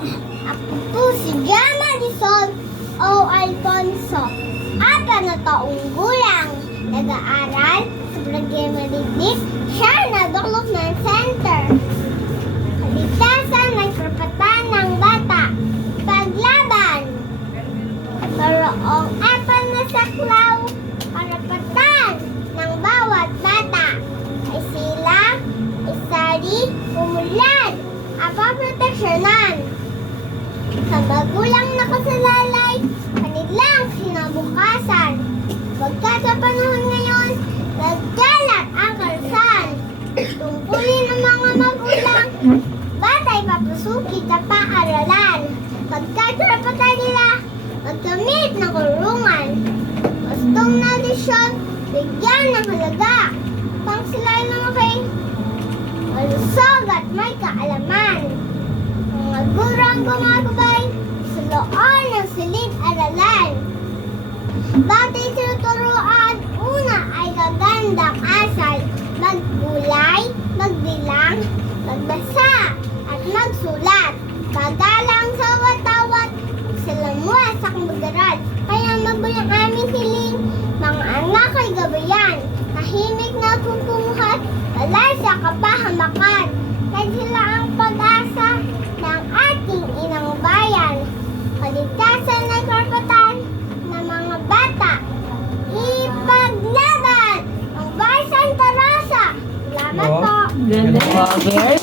Ako po si Jama Dizon o Alfonso. 4 na taong gulang. Nag-aaral sa Bragema Lignis China Development Center. Kaligtasan ng karapatan ng bata. Paglaban. Mayroong 4 na saklaw. Karapatan ng bawat bata ay sila isali, umulan, apaproteksyonan. Sa magulang na kasalalay, kanilang sinabukasan. Pagkat sa panahon ngayon, nagkalat ang karusan. Tungkulin ng mga magulang, batay papasukin sa paaralan. Pagkat karapatan nila, magkamit ng kurungan. Gustong na desisyon, bigyan ng halaga. Pang sila'y lumaki, malusog at may kaalaman. Mga gurang gumagabay sa loob ng silid-aralan. Batay tinuturuan, una ay gagandang asal. Maggulay, magbilang, magbasa, at magsulat. Pagalang sa watawat, salamuha sa mag-aral. Kaya magulang aming hiling, mga anak ay gabayan. Tahimik na tutumuhat, alay sa kapahamakan. Kaya sila ang pag-asa ng ating inang bayan. Kaligtasan at karapatan ng mga bata. Ipaglaban ang Bahay Santa Rosa. Salamat po. Ganda.